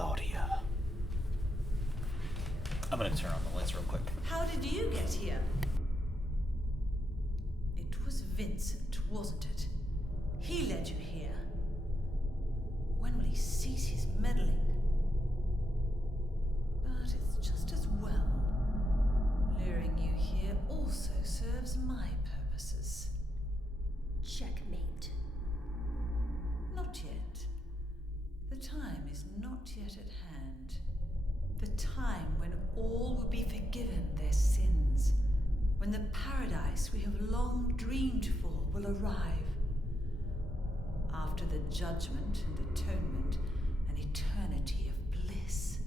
Claudia. I'm gonna turn on the lights real quick. How did you get here? It was Vincent, wasn't it? He led you here. When will he cease his meddling? But it's just as well. Luring you here also serves my purposes. Checkmate. Not yet. The time is not yet at hand. The time when all will be forgiven their sins. When the paradise we have long dreamed for will arrive. After the judgment and atonement, an eternity of bliss.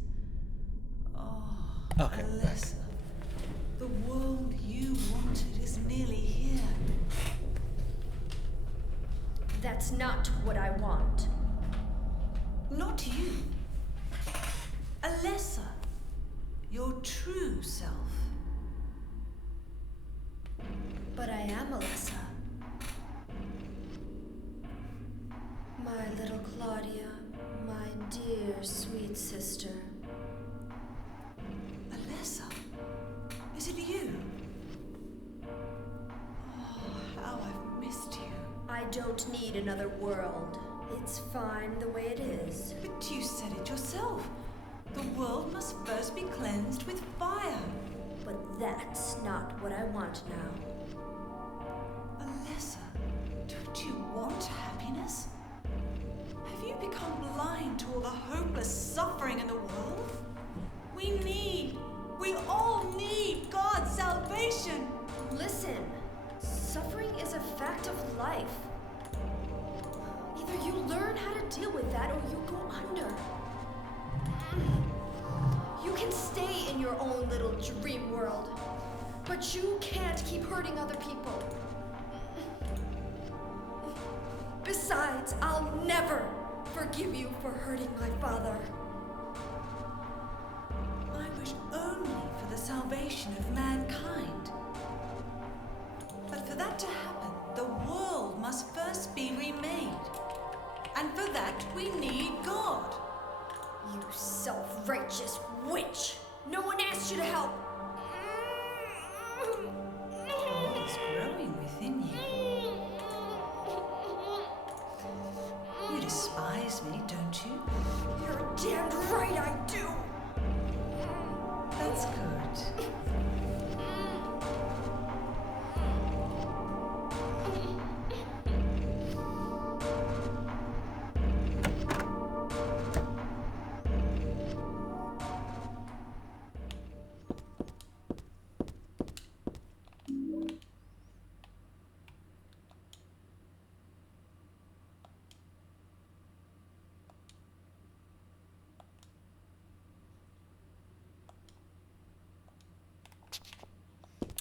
Oh, Okay, Alessa, the world you wanted is nearly here. That's not what I want. Not you. Alessa, your true self. But I am Alyssa. My little Claudia, my dear sweet sister. Alessa, is it you? Oh, how I've missed you. I don't need another world. It's fine the way it is. But you said it yourself. The world must first be cleansed with fire. But that's not what I want now. Alessa, don't you want happiness? Have you become blind to all the hopeless suffering in the world? We all need God's salvation. Listen, suffering is a fact of life. Either you learn how to deal with that or you go under. You can stay in your own little dream world, but you can't keep hurting other people. Besides, I'll never forgive you for hurting my father. I wish only for the salvation of mankind. But for that to happen, the world must first be remade. And for that, we need God. You self-righteous witch! No one asked you to help! What is growing within you? You despise me, don't you? You're damned right I do! That's good.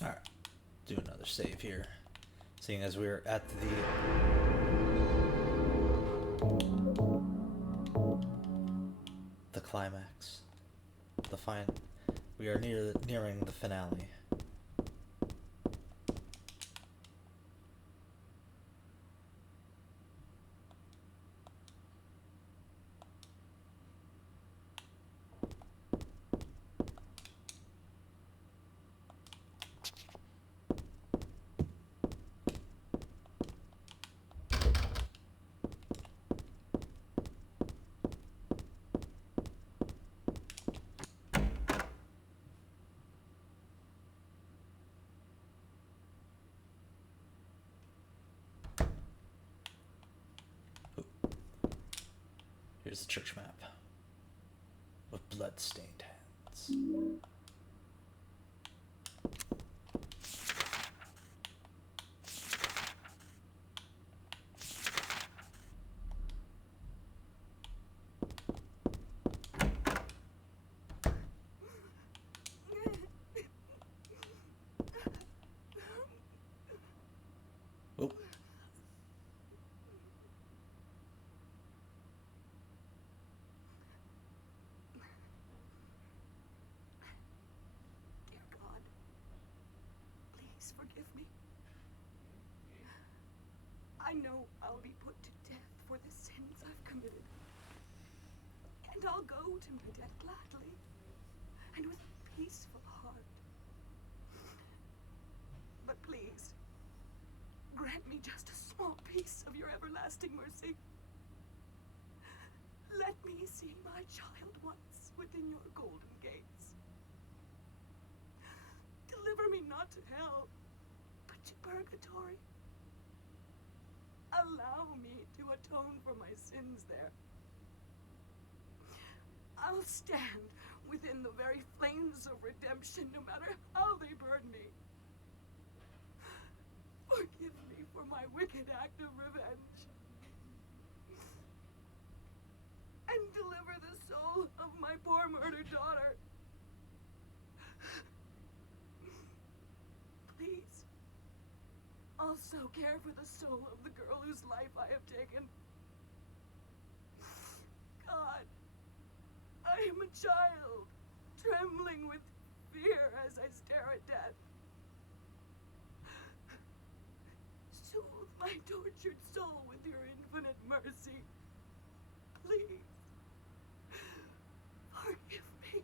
Alright, do another save here. Seeing as we're at the climax. We are nearing the finale. Here's the church map with blood-stained hands. Oh. Forgive me. I know I'll be put to death for the sins I've committed. And And I'll go to my death gladly, and with a peaceful heart. But please, grant me just a small piece of your everlasting mercy. Let me see my child once within your golden gates. Deliver me not to hell, but to purgatory. Allow me to atone for my sins there. I'll stand within the very flames of redemption, no matter how they burn me. Forgive me for my wicked act of revenge. And deliver the soul of my poor murdered daughter. Please, also care for the soul of the girl whose life I have taken. God, I am a child, trembling with fear as I stare at death. Soothe my tortured soul with your infinite mercy. Please, forgive me.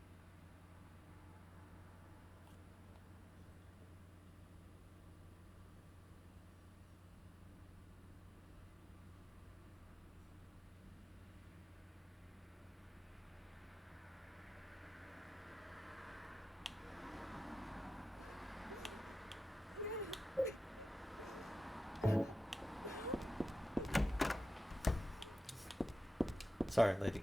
Sorry, lady.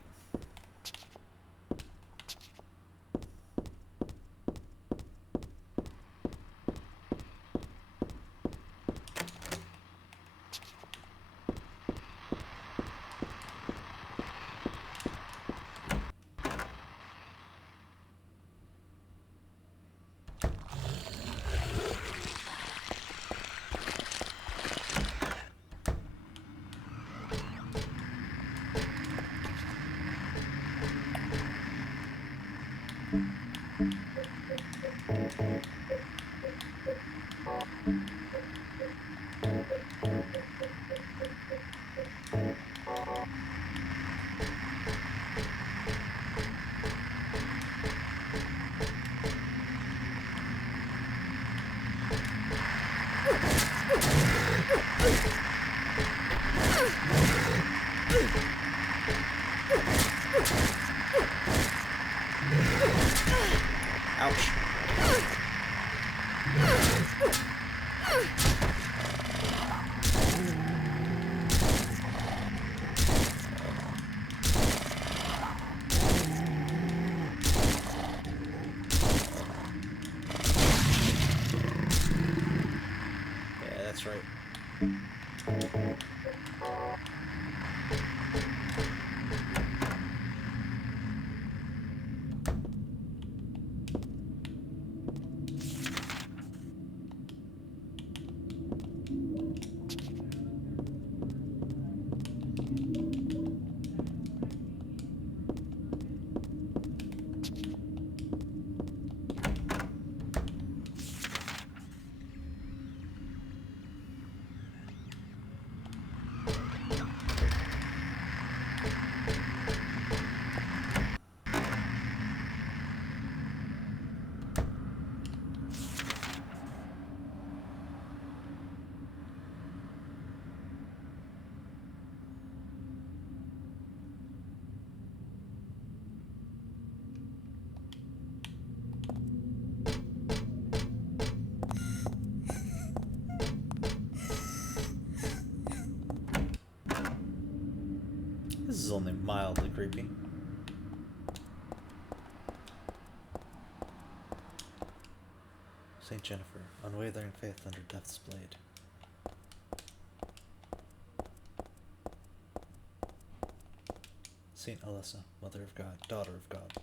Ouch. Yeah, that's right. This is only mildly creepy. Saint Jennifer, unwavering faith under death's blade. Saint Alyssa, Mother of God, Daughter of God.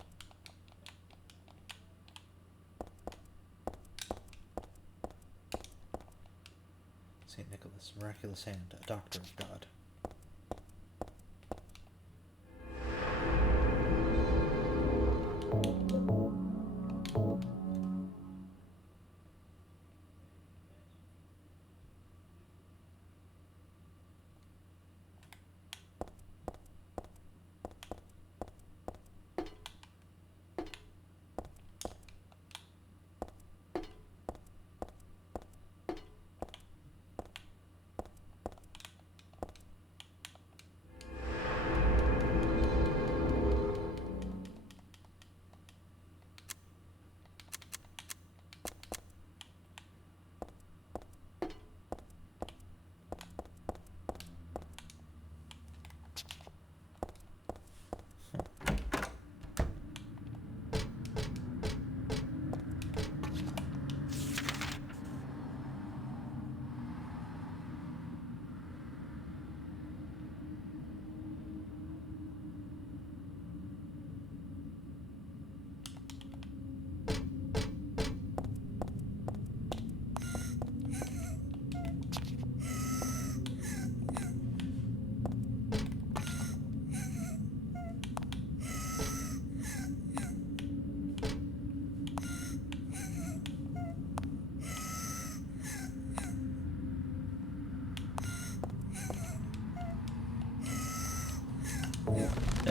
Saint Nicholas, Miraculous Hand, a Doctor of God.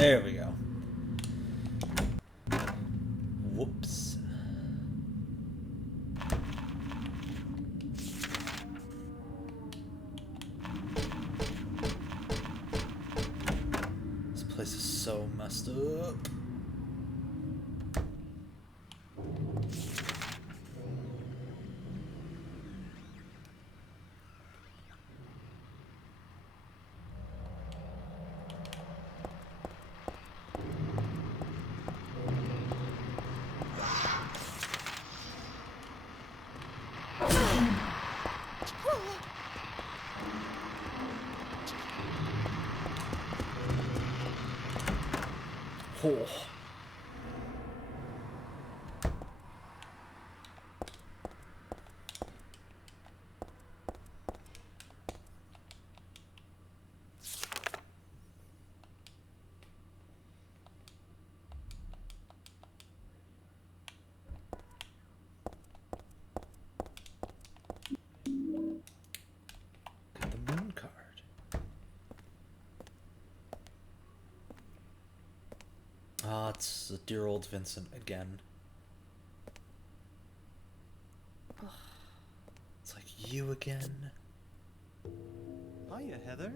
There we go. Whoops. This place is so messed up. Oh. The moon card. Ah, it's the dear old Vincent again. It's like you again. Hiya, Heather.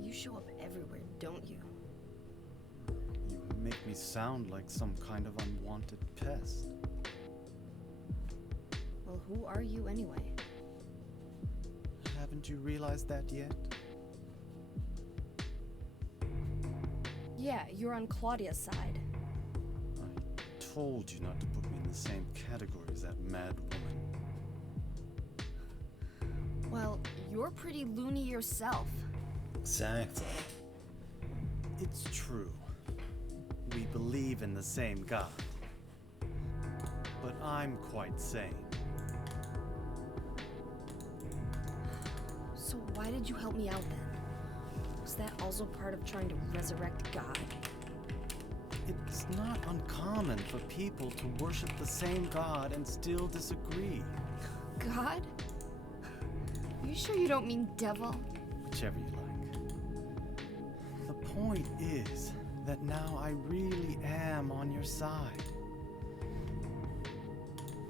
You show up everywhere, don't you? You make me sound like some kind of unwanted pest. Well, who are you anyway? Haven't you realized that yet? Yeah, you're on Claudia's side. I told you not to put me in the same category as that mad woman. Well, you're pretty loony yourself. Exactly. It's true. We believe in the same God. But I'm quite sane. So why did you help me out then? Was that also part of trying to resurrect God? It's not uncommon for people to worship the same God and still disagree. God? Are you sure you don't mean devil? Whichever you like. The point is that now I really am on your side.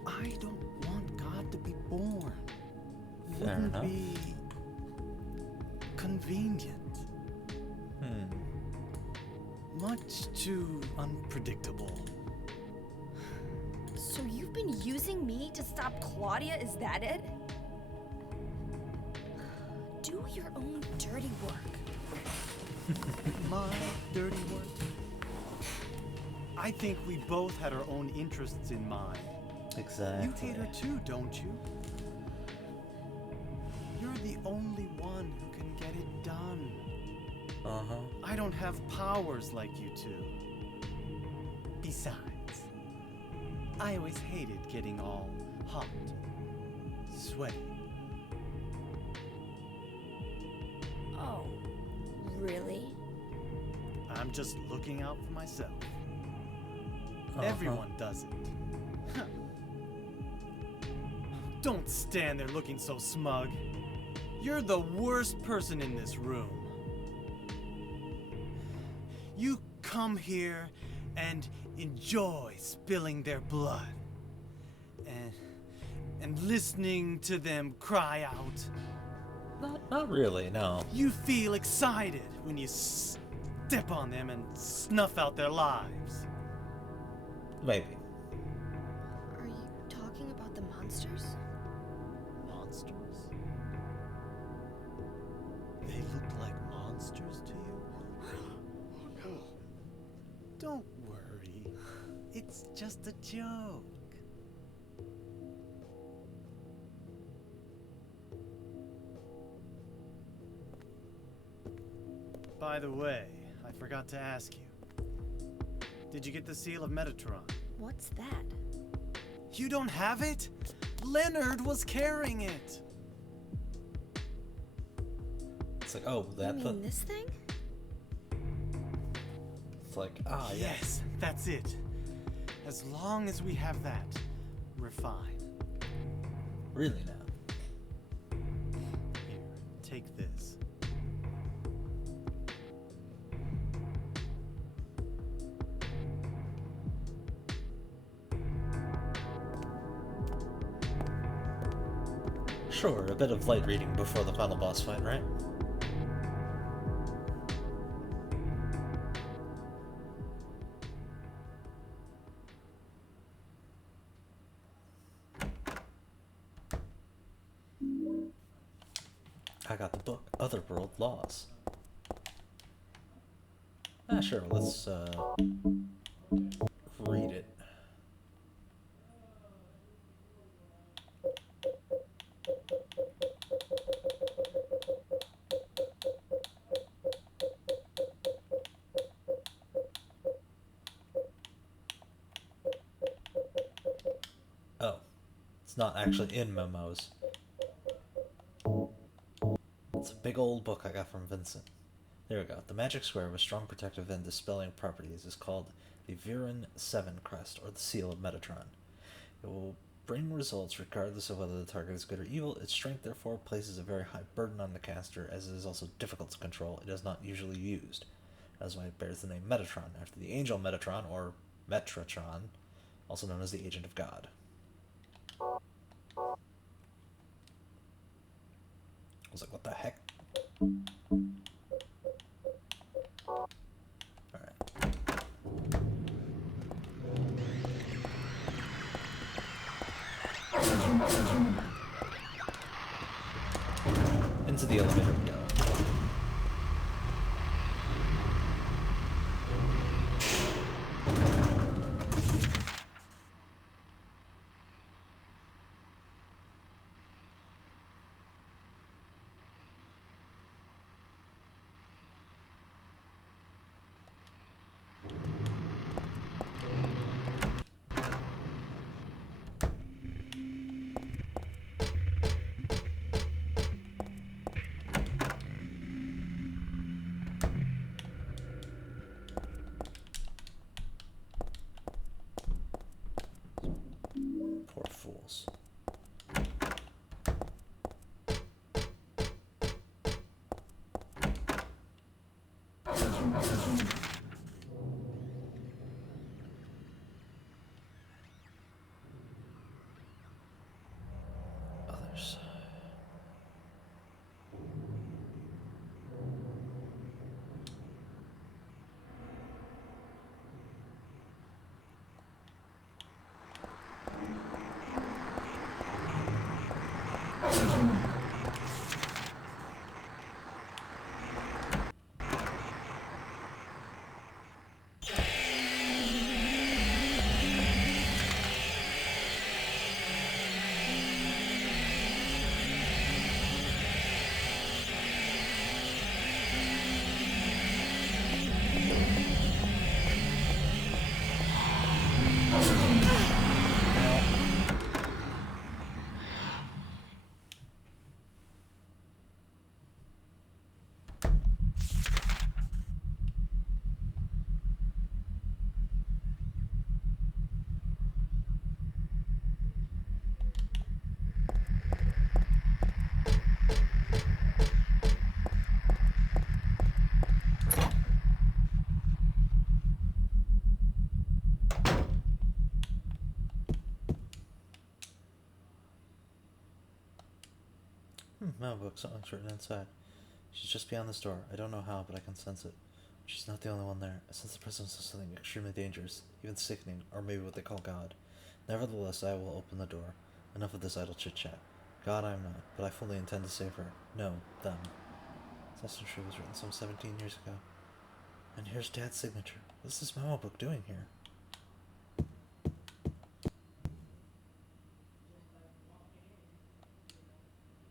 I don't want God to be born. Fair Wouldn't enough. be convenient. Much too unpredictable. So you've been using me to stop Claudia, is that it? Do your own dirty work. My dirty work. I think we both had our own interests in mind. Exactly. You hate her too, don't you? You're the only one who can get it done. Uh-huh. I don't have powers like you two. Besides, I always hated getting all hot, sweaty. Oh, really? I'm just looking out for myself. Uh-huh. Everyone does it. Don't stand there looking so smug. You're the worst person in this room. You come here and enjoy spilling their blood. And listening to them cry out. Not really, no. You feel excited when you step on them and snuff out their lives. Maybe. Are you talking about the monsters? Monsters? They look like monsters to you? Don't worry. It's just a joke. By the way, I forgot to ask you. Did you get the seal of Metatron? What's that? You don't have it? Leonard was carrying it. It's like, oh, You that's mean this thing? It's like, ah, yeah. Yes, that's it. As long as we have that, we're fine. Really now. Here, take this. Sure, a bit of light reading before the final boss fight, right? I got the book, Otherworld Laws. Ah, sure, let's read it. Oh, it's not actually in memos. It's a big old book I got from Vincent. There we go. The magic square with strong protective and dispelling properties is called the Viren 7 crest, or the Seal of Metatron. It will bring results regardless of whether the target is good or evil. Its strength, therefore, places a very high burden on the caster, as it is also difficult to control. It is not usually used. That's why it bears the name Metatron, after the angel Metatron, or Metratron, also known as the Agent of God. I was like, what the heck? Alright. Into the elevator we go. Poor fools. Others. My book, something's written inside. She's just beyond this door. I don't know how, but I can sense it. She's not the only one there. I sense the presence of something extremely dangerous, even sickening, or maybe what they call God. Nevertheless, I will open the door. Enough of this idle chit-chat. God I am not, but I fully intend to save her. No, them. This tree was written some 17 years ago. And here's Dad's signature. What's this memo book doing here?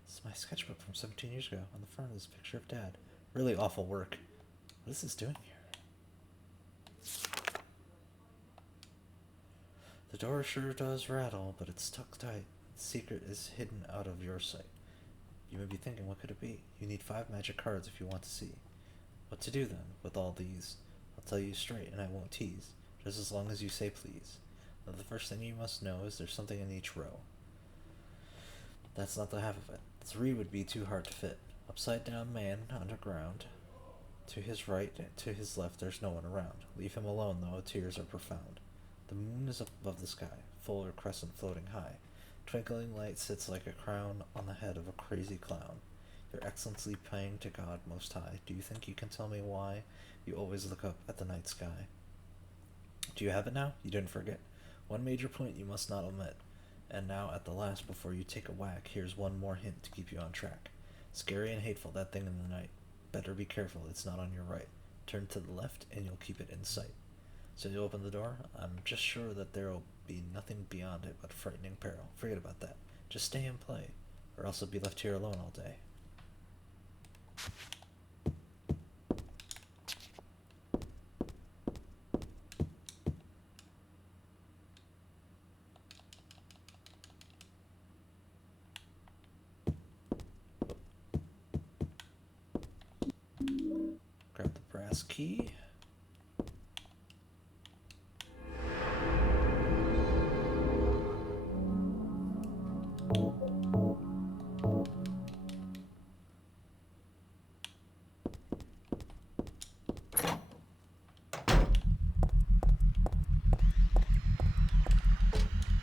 This is my sketchbook from 17 years ago. On the front is a picture of Dad. Really awful work. What is this doing here? The door sure does rattle, but it's stuck tight. The secret is hidden out of your sight. You may be thinking, what could it be? You need 5 magic cards if you want to see. What to do then, with all these? I'll tell you straight, and I won't tease, just as long as you say please. Now, the first thing you must know is there's something in each row. That's not the half of it. 3 would be too hard to fit. Upside down man, underground. To his right, to his left, there's no one around. Leave him alone, though, tears are profound. The moon is up above the sky, full or crescent floating high. Twinkling light sits like a crown on the head of a crazy clown. Your Excellency praying to God Most High, do you think you can tell me why you always look up at the night sky? Do you have it now? You didn't forget. One major point you must not omit. And now, at the last, before you take a whack, here's one more hint to keep you on track. Scary and hateful, that thing in the night. Better be careful, it's not on your right. Turn to the left, and you'll keep it in sight. So you open the door. I'm just sure that there'll be nothing beyond it but frightening peril. Forget about that. Just stay and play, or else you'll be left here alone all day. Grab the brass key.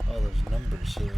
Oh, there's numbers here.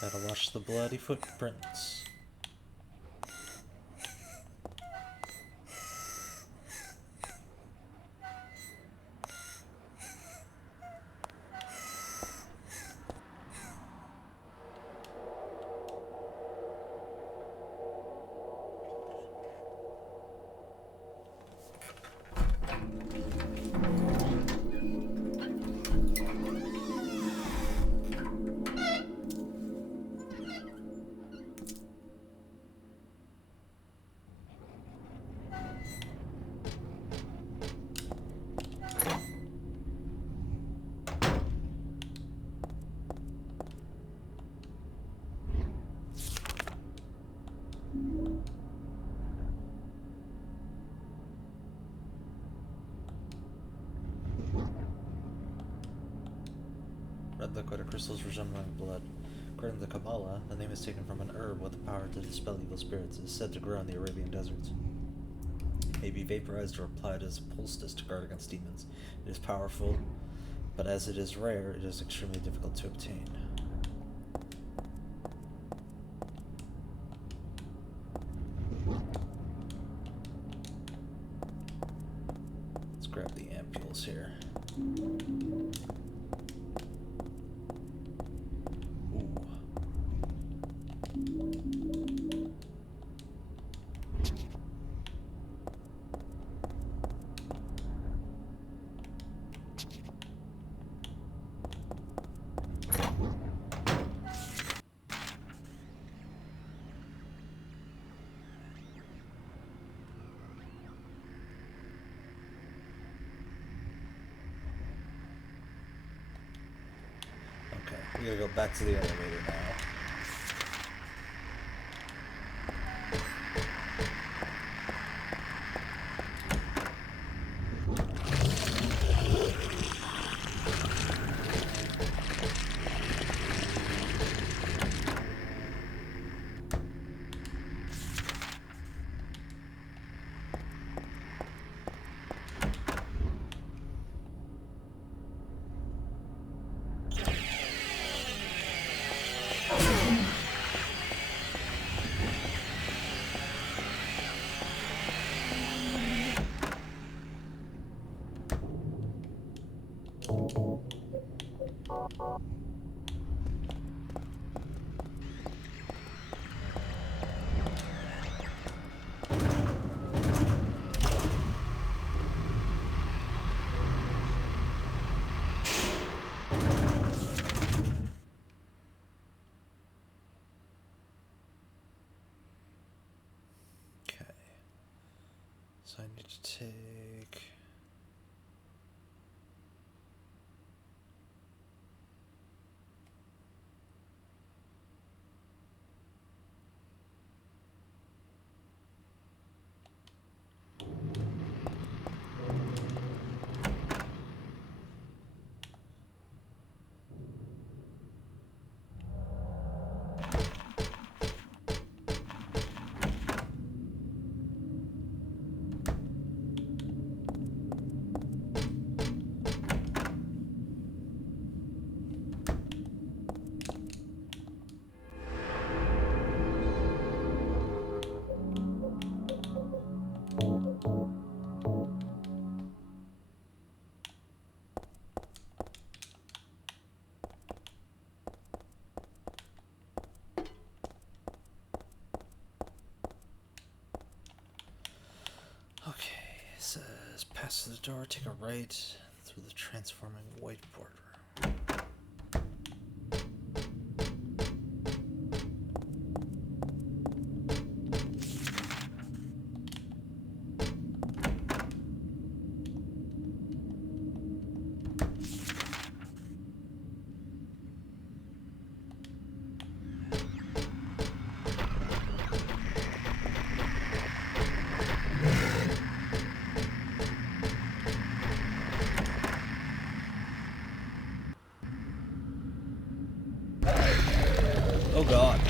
Gotta watch the bloody footprints. Red liquid or crystals resembling blood. According to the Kabbalah, the name is taken from an herb with the power to dispel evil spirits. It is said to grow in the Arabian deserts. It may be vaporized or applied as a poultice to guard against demons. It is powerful, but as it is rare, it is extremely difficult to obtain. Let's grab the ampules here. We gotta go back to the elevator now. So I need to take Just pass through the door, take a right through the transforming whiteboard room. Oh god.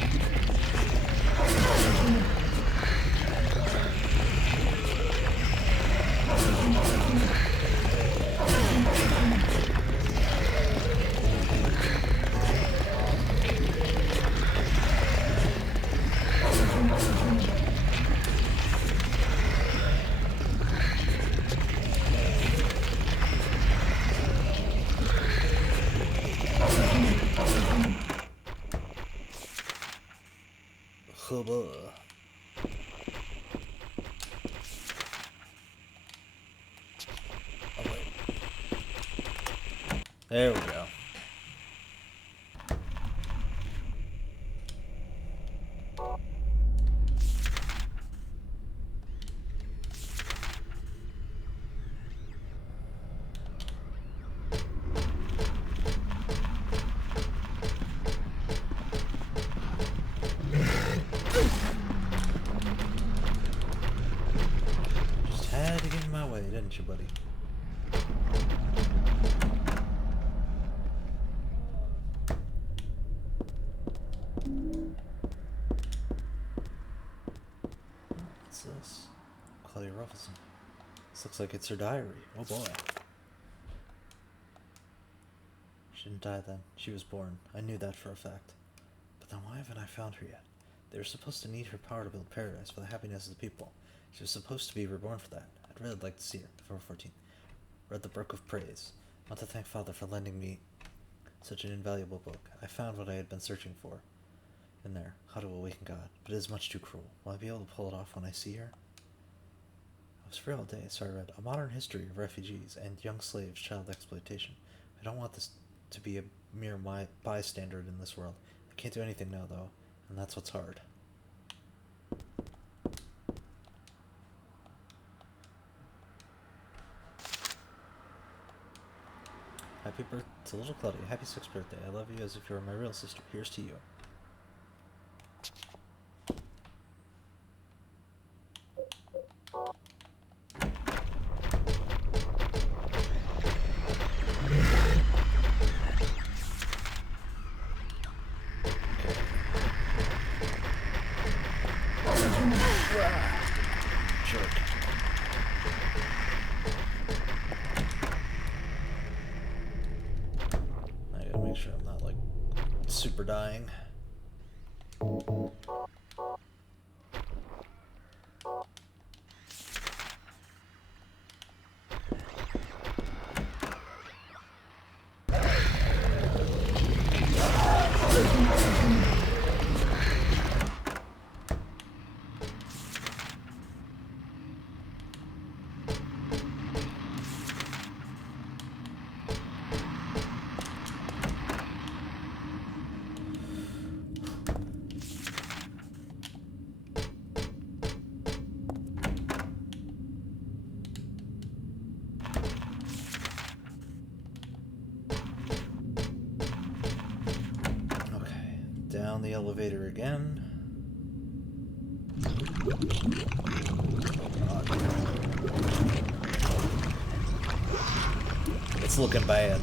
Hubba. Oh wait. There we go. Just had to get in my way, didn't you, buddy? What's this? Claudia Ruffleson. This looks like it's her diary. Oh boy. She didn't die then. She was born. I knew that for a fact. But then why haven't I found her yet? They were supposed to need her power to build paradise for the happiness of the people. She was supposed to be reborn for that. I'd really like to see her. November 14th. Read the Book of Praise. I want to thank Father for lending me such an invaluable book. I found what I had been searching for in there, how to awaken God, but it is much too cruel. Will I be able to pull it off when I see her? I was free all day, so I read A Modern History of Refugees and Young Slaves, Child Exploitation. I don't want this to be a mere bystander in this world. I can't do anything now, though, and that's what's hard. Happy birthday to little Claudia. Happy 6th birthday. I love you as if you were my real sister. Here's to you. Jerk. I gotta make sure I'm not like super dying. Down the elevator again. Oh, God. It's looking bad.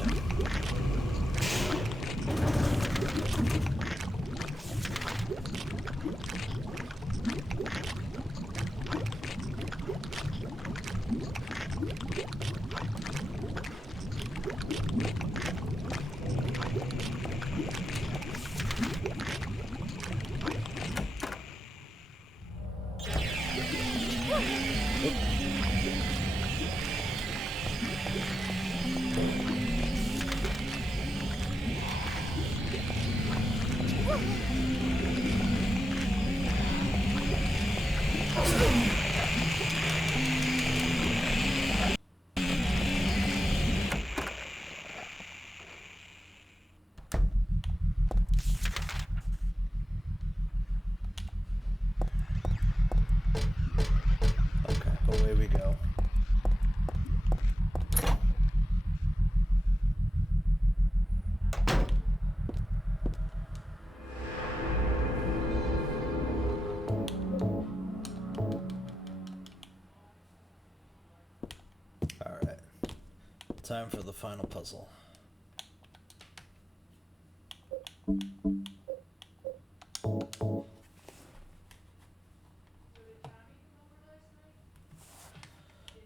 Time for the final puzzle.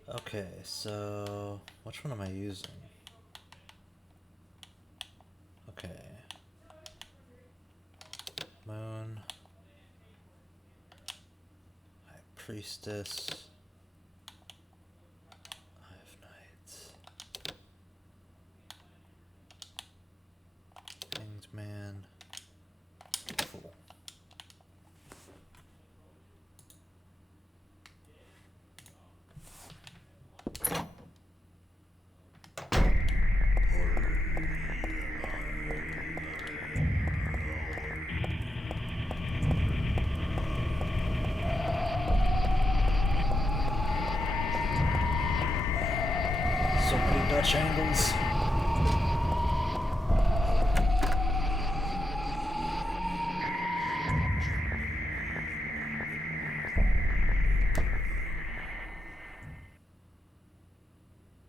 Okay, so which one am I using? Okay. Moon. High Priestess. Hive Knight. Hanged Man. Fool. So many Dutch angles.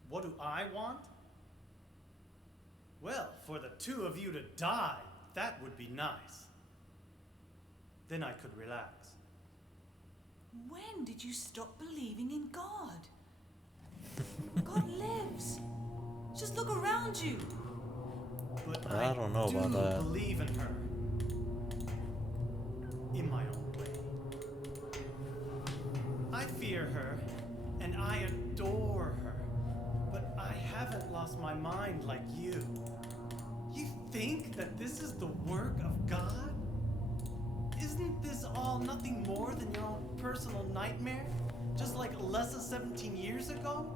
What do I want? Well, for the two of you to die, that would be nice. Then I could relax. When did you stop believing in God? God lives. Just look around you. But I don't know do about that. believe in her. In my own way. I fear her, and I adore her. But I haven't lost my mind like you. You think that this is the work of God? Isn't this all nothing more than your own personal nightmare? Just like Alessa 17 years ago?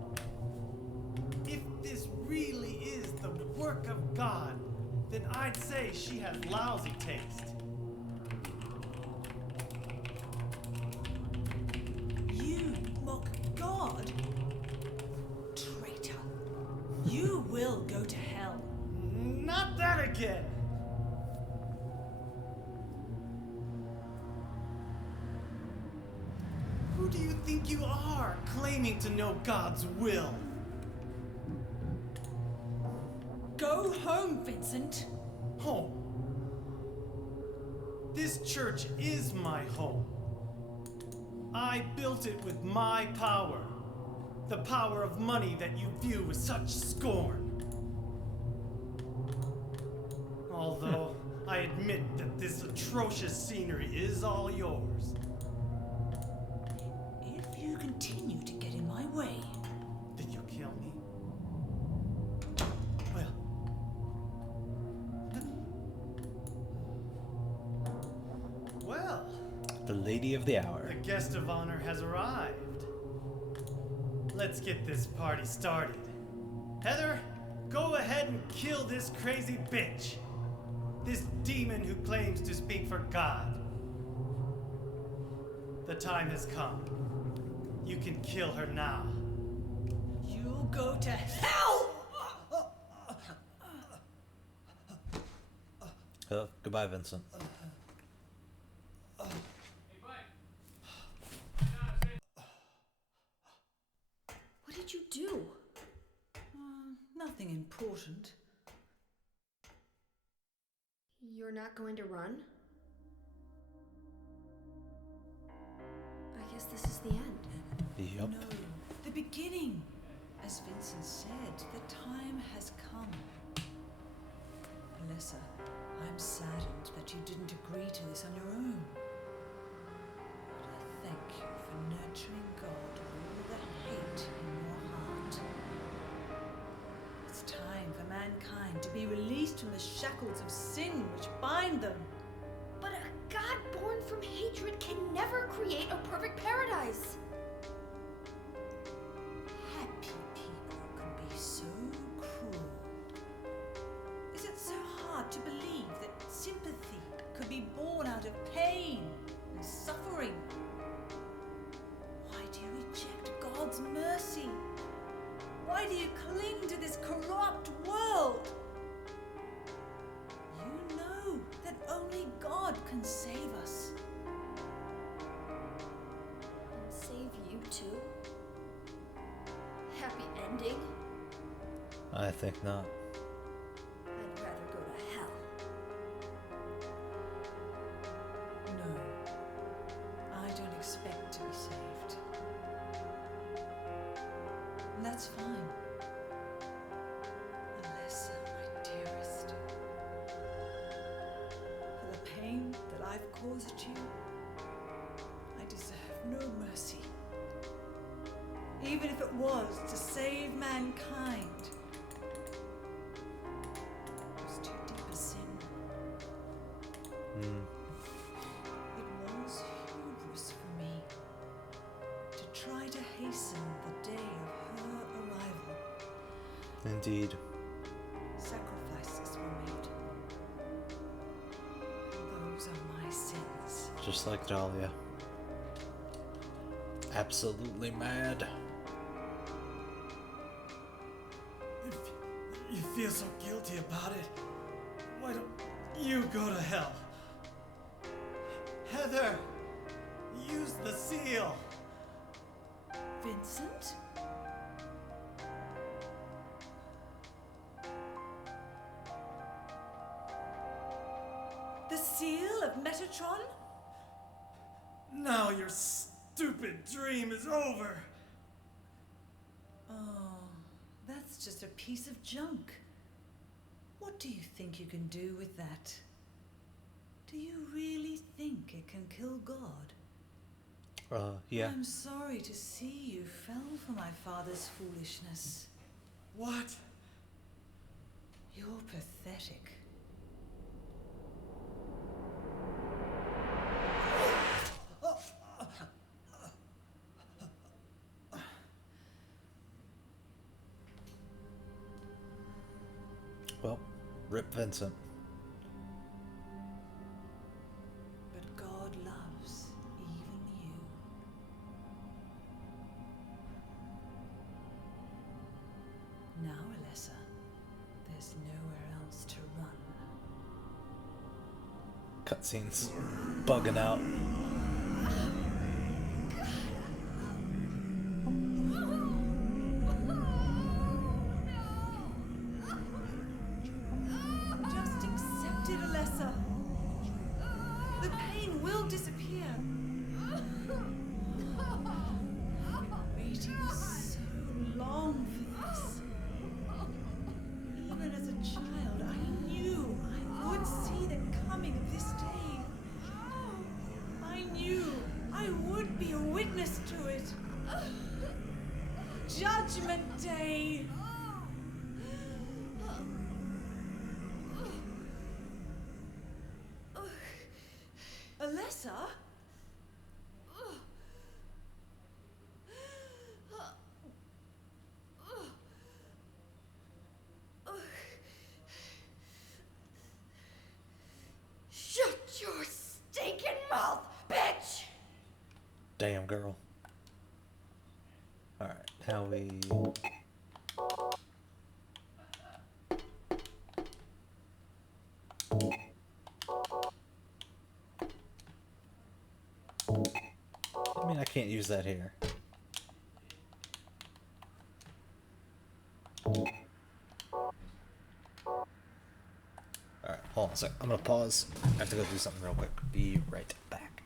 If this really is the work of God, then I'd say she has lousy taste. You mock God? Traitor. You will go to hell. Not that again! Who do you think you are, claiming to know God's will? Go home, Vincent. Home. This church is my home. I built it with my power. The power of money that you view with such scorn. Although, I admit that this atrocious scenery is all yours. If you continue to get in my way, Then you kill me? Well. Well, The Lady of the Hour. the guest of honor has arrived. Let's get this party started. Heather, go ahead and kill this crazy bitch. This demon who claims to speak for God. The time has come. You can kill her now. you'll go to hell! Goodbye, Vincent. What did you do? Nothing important. You're not going to run? I guess this is the end. Yup. No, the beginning. As Vincent said, the time has come. Alessa, I'm saddened that you didn't agree to this on your own. But I thank you for nurturing God with all the hate in your heart. It's time for mankind to be released from the shackles of sin which bind them. But a god born from hatred can never create a perfect paradise. Happy people can be so cruel. Is it so hard to believe that sympathy could be born out of pain and suffering? Why do you reject God's mercy? Why do you cling to this corrupt world? You know that only God can save us. And save you too? Happy ending? I think not. I'd rather go to hell. No, I don't expect to be saved. And that's fine. Alyssa, my dearest. For the pain that I've caused you, I deserve no mercy. Even if it was to save mankind. It was too deep a sin. It was hubris for me to try to hasten the day of her arrival. Indeed. Sacrifices were made. And those are my sins. Just like Dahlia. Absolutely mad. If you feel so guilty about it, why don't you go to hell? Heather, use the seal. Vincent? The seal of Metatron? Now your stupid dream is over. Oh, that's just a piece of junk. What do you think you can do with that? Do you really think it can kill God? Yeah. I'm sorry to see you fell for my father's foolishness. What? You're pathetic. Well, rip Vincent. But God loves even you. Now, Alessa, there's nowhere else to run. Cutscenes bugging out. Just accept it, Alessa. The pain will disappear. I've been waiting so long for this. Even as a child, I knew I would see the coming of this day. I knew I would be a witness to it. Judgment Day. Alessa? Shut your stinking mouth, bitch! Damn, girl. Alright, now we... I mean, I can't use that here. Alright, hold on a sec. I'm gonna pause. I have to go do something real quick. Be right back.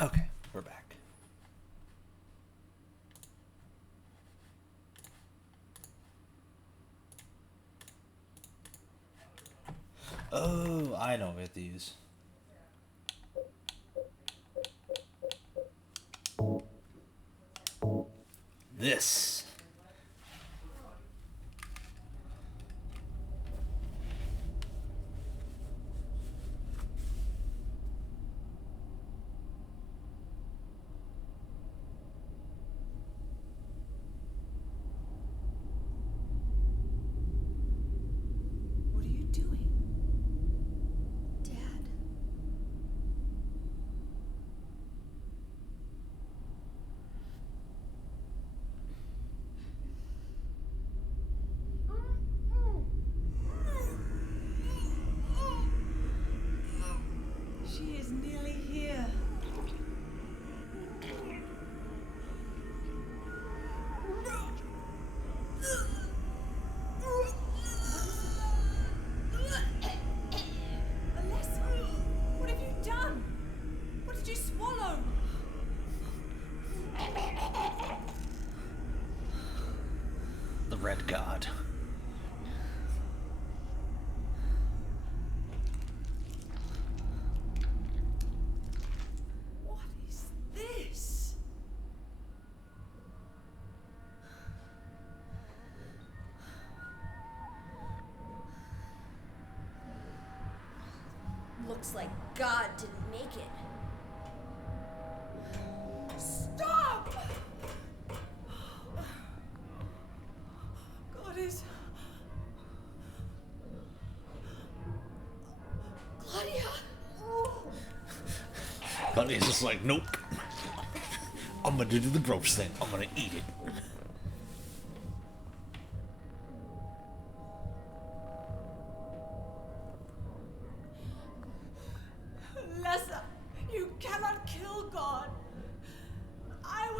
Okay, we're back. Oh, I know what to use. This. What are you doing? Dad. She is nearly here. Alessa, what have you done? What did you swallow? The Red God. What is this? Looks like God didn't make it. Stop! God is. Claudia! Claudia's just like, nope. I'm gonna do the gross thing. I'm gonna eat it. Alessa, you cannot kill God. I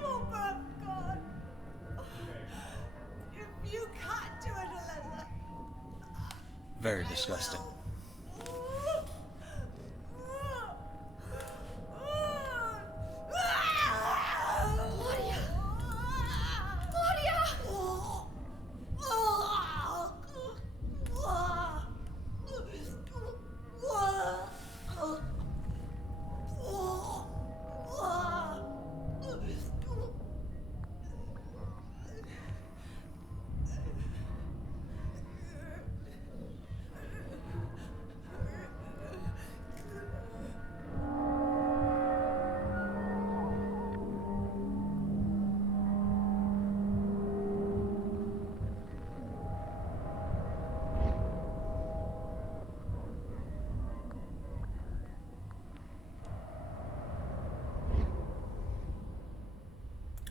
will burn God. If you can't do it, Alessa. Very disgusting. Claudia! Claudia!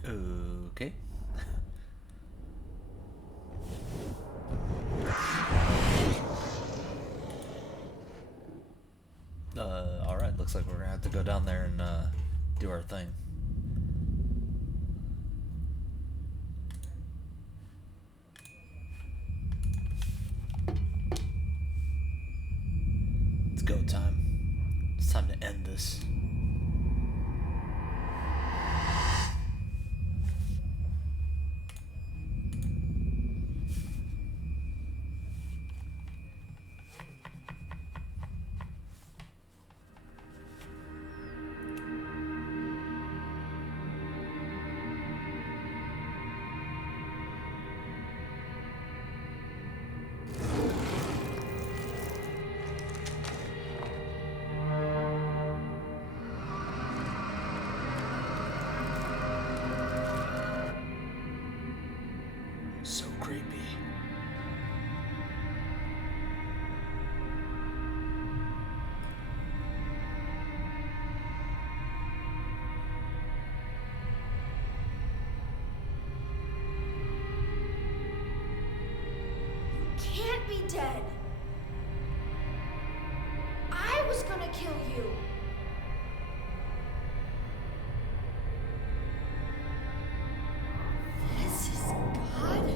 Okay. Alright, looks like we're gonna have to go down there and do our thing. It's go time. It's time to end this. So creepy. Can't be dead. I was gonna kill you. This is God?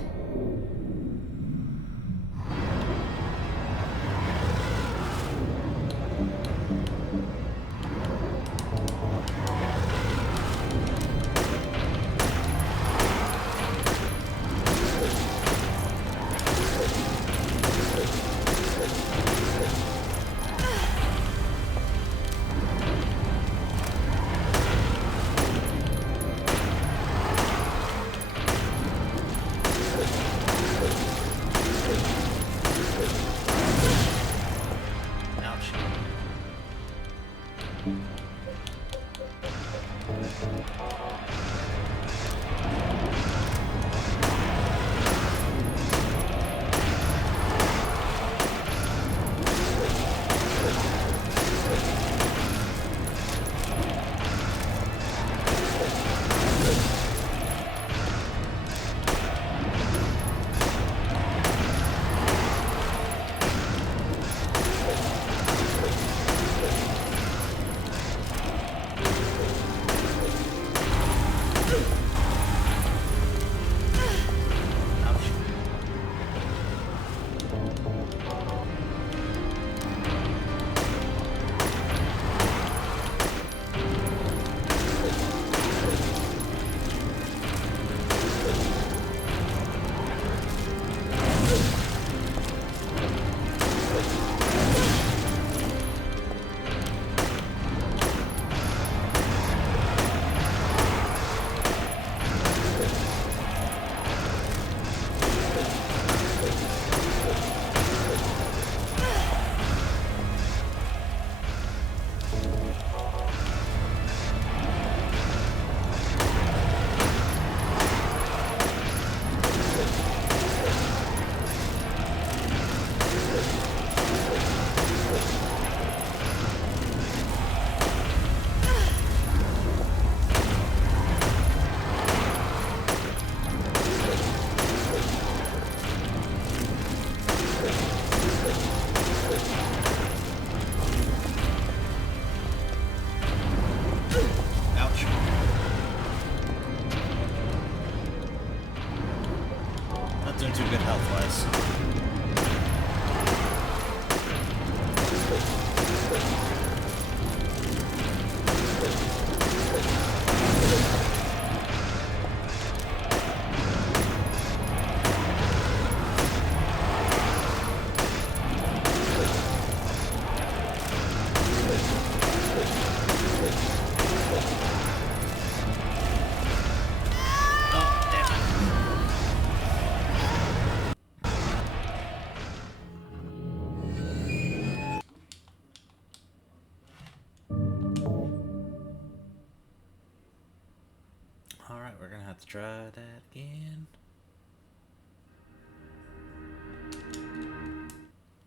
We're gonna have to try that again.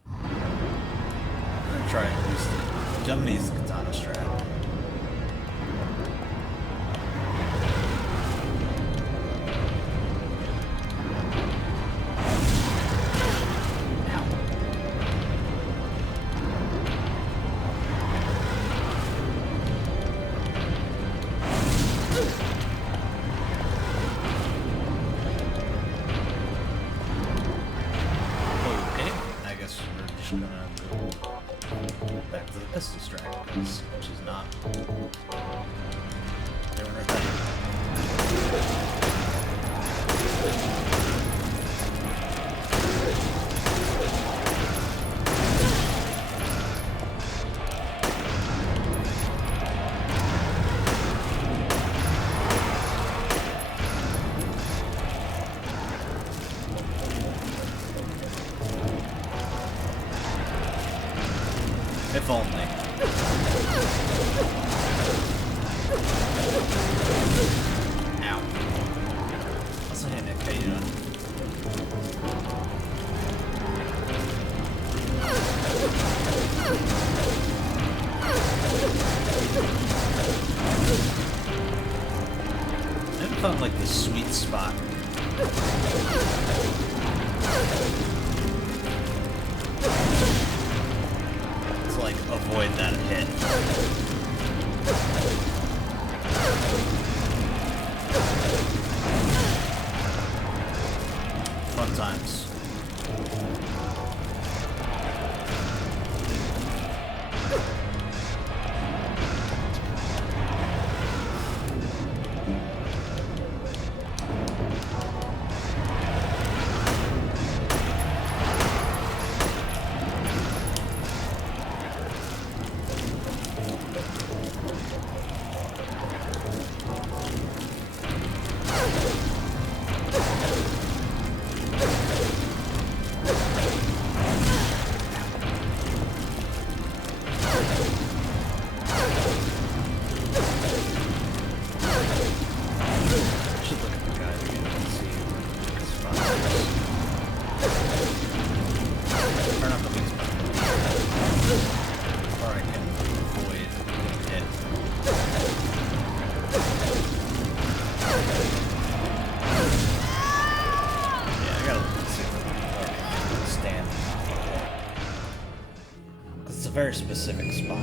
I'm gonna try and use the Japanese katana strat. If only. Ow. What's the hand that K doing? I haven't found like the sweet spot. Like avoid that hit. Fun times. a very specific spot.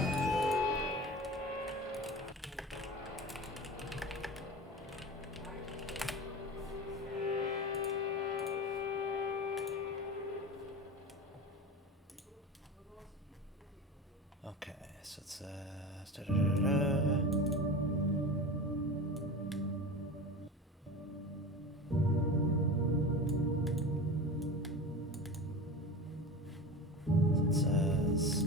Okay, so it says da-da-da-da. It says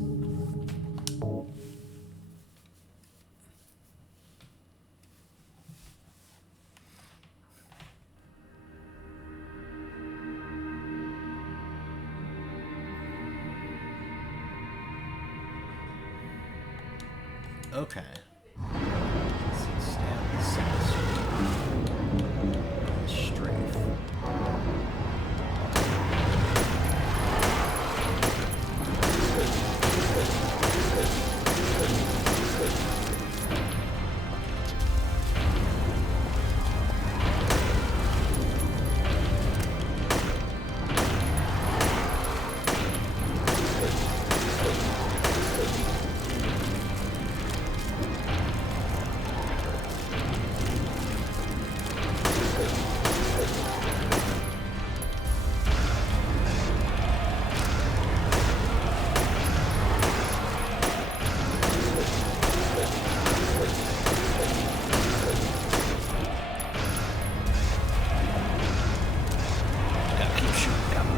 okay. Let's see, stand strafe. Gotta keep shooting, come on.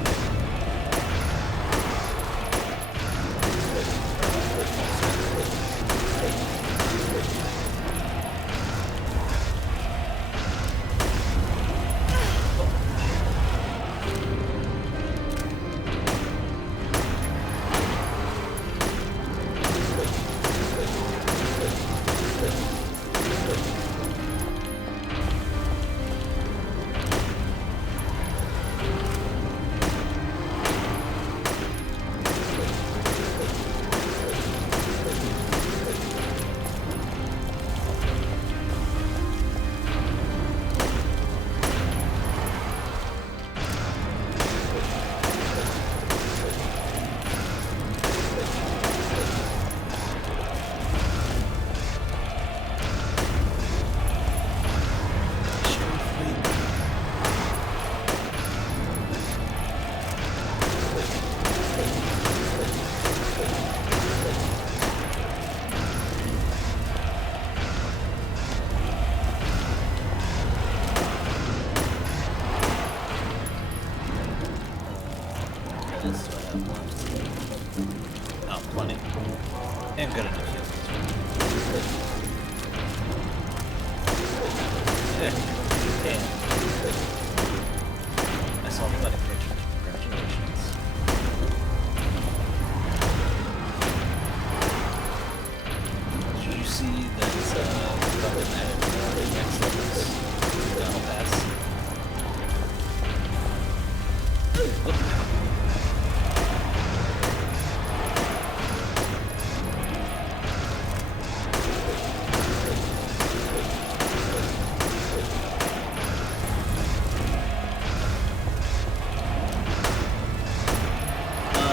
What else do I have left? Oh, plenty. And good enough heals as well. Damn. I saw the wedding picture. Congratulations. Did you see that weapon at next level's battle pass? Look.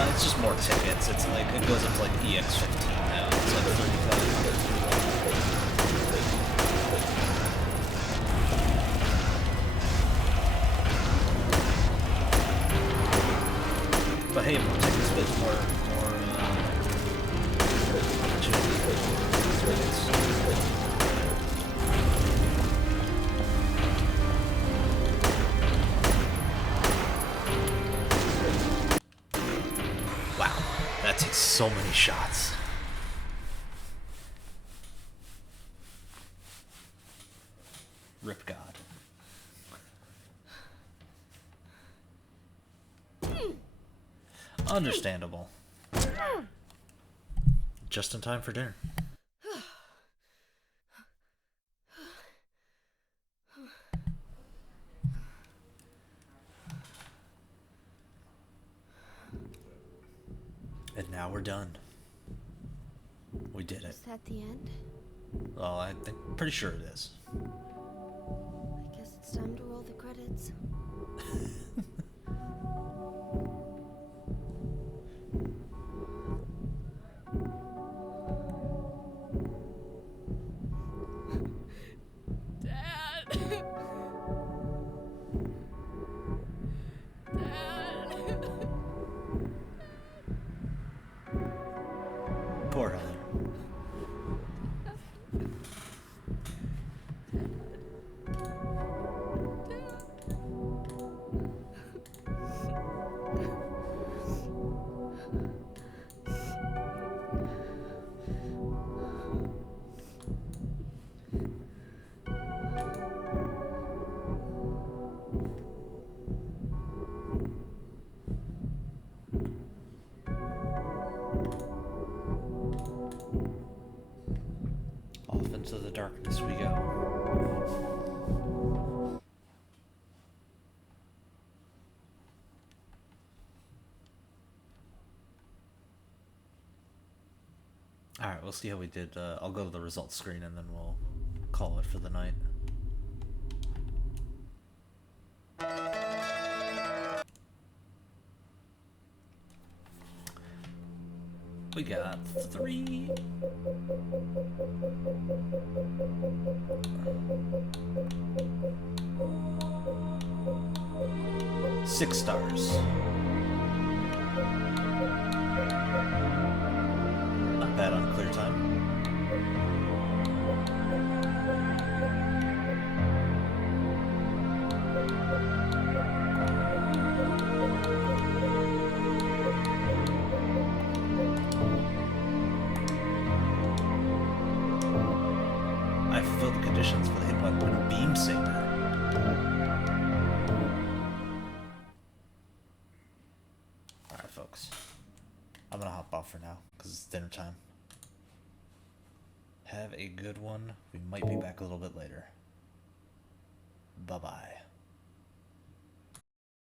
It's just more tickets. It's like, it goes up to like EX15 now. It's like 35. But hey, more tickets, but more opportunity for tickets. Wow, that takes so many shots. Rip God. Understandable. Just in time for dinner. And now we're done. We did it. Is that the end? Well, I think pretty sure it is. I guess it's time to roll the credits. Poor Heather. Off into the darkness we go. Alright, we'll see how we did. I'll go to the results screen and then we'll call it for the night. We got 3. Six stars. Not bad on clear time. I fulfilled the conditions for the hit by Wind Beam Saber. Alright, folks. I'm gonna hop off for now, because it's dinner time. Have a good one. We might be back a little bit later. Bye-bye.